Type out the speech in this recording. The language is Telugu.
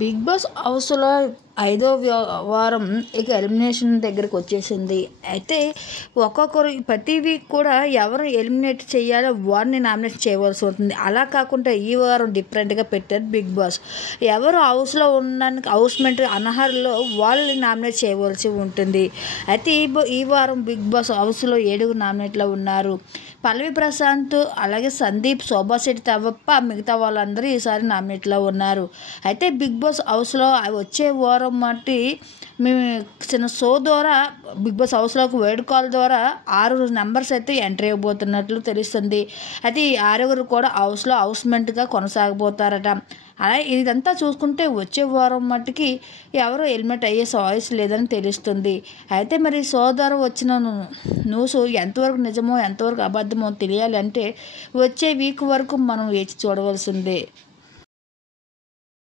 బిగ్ బాస్ హౌస్‌లో ఐదో వారం ఇక ఎలిమినేషన్ దగ్గరికి వచ్చేసింది. అయితే ఒక్కొక్కరు ప్రతి వీక్ కూడా ఎవరు ఎలిమినేట్ చేయాలో వారిని నామినేట్ చేయవలసి ఉంటుంది. అలా కాకుండా ఈ వారం డిఫరెంట్‌గా పెట్టారు బిగ్ బాస్. ఎవరు హౌస్‌లో ఉండడానికి హౌస్‌మేట్ అనర్హులో వాళ్ళని నామినేట్ చేయవలసి ఉంటుంది. అయితే ఈ వారం బిగ్ బాస్ హౌస్‌లో 7 నామినేట్‌లో ఉన్నారు. పల్లవి ప్రశాంత్, అలాగే సందీప్, శోభా శెట్టి తప్ప మిగతా వాళ్ళందరూ ఈసారి నామినేట్లో ఉన్నారు. అయితే బిగ్ బాస్ హౌస్లో వచ్చే వారం మట్టి మేము చిన్న షో ద్వారా బిగ్ బాస్ హౌస్లోకి వైల్డ్ కాల్ ద్వారా 6 నెంబర్స్ అయితే ఎంటర్ అయిపోతున్నట్లు తెలుస్తుంది. అయితే ఈ 6 కూడా హౌస్లో హౌస్మెంట్గా కొనసాగబోతారట. అలాగే ఇదంతా చూసుకుంటే వచ్చే వారం మట్టుకి ఎవరు ఎలిమినేట్ అయ్యే చాయిస్ లేదని తెలుస్తుంది. అయితే మరి షో ద్వారా వచ్చిన న్యూస్ ఎంతవరకు నిజమో ఎంతవరకు అబద్ధమో తెలియాలి అంటే వచ్చే వీక్ వరకు మనం వేచి చూడవలసిందే.